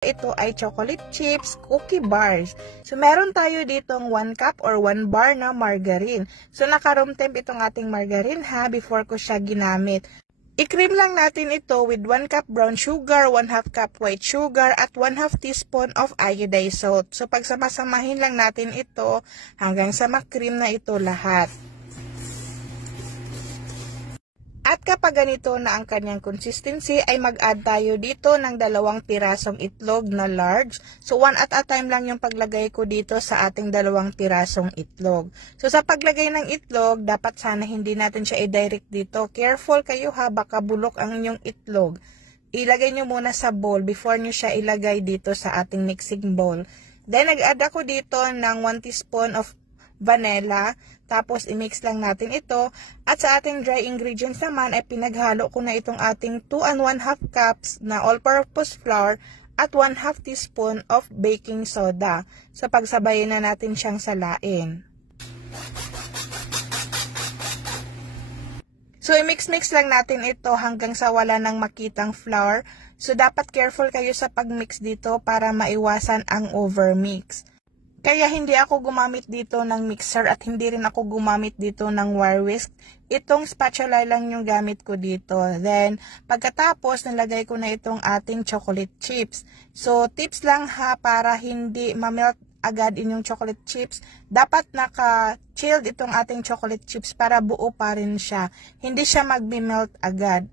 Ito ay chocolate chips, cookie bars. So, meron tayo ditong 1 cup or 1 bar na margarine. So, naka-room temp itong ating margarine ha, before ko siya ginamit. I-cream lang natin ito with 1 cup brown sugar, 1/2 cup white sugar, at 1/2 teaspoon of iodized salt. So, pagsamasamahin lang natin ito hanggang sa makream na ito lahat. At kapag ganito na ang kanyang consistency, ay mag-add tayo dito ng 2 pirasong itlog na large. So, 1 at a time lang yung paglagay ko dito sa ating 2 pirasong itlog. So, sa paglagay ng itlog, dapat sana hindi natin siya i-direct dito. Careful kayo ha, baka bulok ang inyong itlog. Ilagay nyo muna sa bowl before nyo siya ilagay dito sa ating mixing bowl. Then, nag-add ako dito ng 1 teaspoon of vanilla, tapos i-mix lang natin ito. At sa ating dry ingredients naman ay pinaghalo ko na itong ating 2 1/2 cups na all-purpose flour at 1/2 teaspoon of baking soda. So pagsabayin na natin siyang salain. So i-mix-mix lang natin ito hanggang sa wala nang makitang flour. So dapat careful kayo sa pag-mix dito para maiwasan ang overmix. Kaya hindi ako gumamit dito ng mixer at hindi rin ako gumamit dito ng wire whisk. Itong spatula lang yung gamit ko dito. Then, pagkatapos, nalagay ko na itong ating chocolate chips. So, tips lang ha para hindi ma-melt agad inyong chocolate chips. Dapat naka-chilled itong ating chocolate chips para buo pa rin siya. Hindi siya mag-melt agad.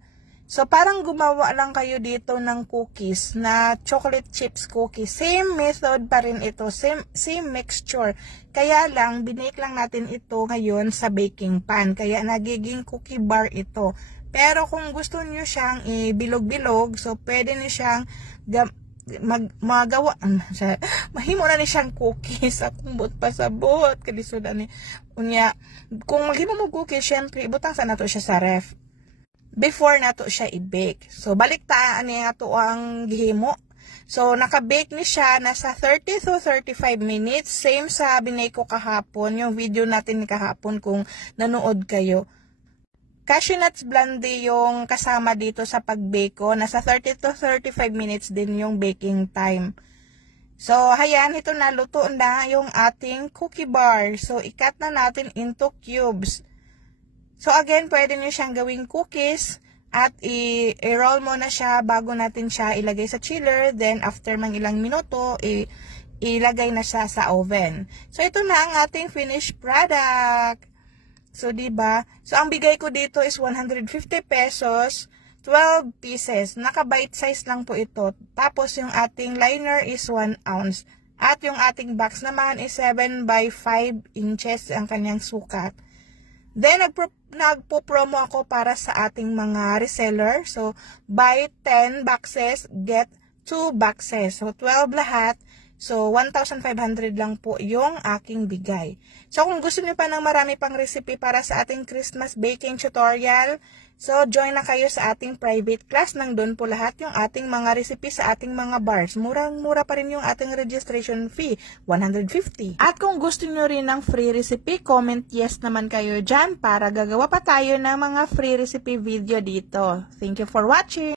So, parang gumawa lang kayo dito ng cookies na chocolate chips cookies. Same method pa rin ito. Same mixture. Kaya lang, binake lang natin ito ngayon sa baking pan. Kaya nagiging cookie bar ito. Pero kung gusto nyo siyang ibilog-bilog, so pwede nyo siyang magawa. Mahimo na ni siyang cookies. Akong pasabot. Kalisod ni. Unya, kung maghimo mo cookies, syempre, ibutang sa nato siya sa ref before nato siya i-bake. So, baliktaan niya ito ang gihimo. So, naka-bake ni siya nasa 30 to 35 minutes. Same sa binake ko kahapon. Yung video natin kahapon kung nanood kayo. Cashew nuts blondie yung kasama dito sa pag-bake ko. Nasa 30 to 35 minutes din yung baking time. So, hayan, ito na, luto na yung ating cookie bar. So, i-cut na natin into cubes. So again, pwede nyo siyang gawing cookies at i-roll mo na siya bago natin siya ilagay sa chiller. Then after mang ilang minuto, ilagay na siya sa oven. So ito na ang ating finished product. So diba? So ang bigay ko dito is 150 pesos, 12 pieces. Naka-bite size lang po ito. Tapos yung ating liner is 1 ounce. At yung ating box naman is 7 by 5 inches ang kanyang sukat. Then, nagpo-promo ako para sa ating mga reseller. So, buy 10 boxes, get 2 boxes. So, 12 lahat. So, 1,500 lang po yung aking bigay. So, kung gusto niyo pa ng marami pang recipe para sa ating Christmas baking tutorial, so, join na kayo sa ating private class. Nang doon po lahat yung ating mga recipe sa ating mga bars. Murang-mura pa rin yung ating registration fee, 150. At kung gusto niyo rin ng free recipe, comment yes naman kayo dyan para gagawa pa tayo ng mga free recipe video dito. Thank you for watching!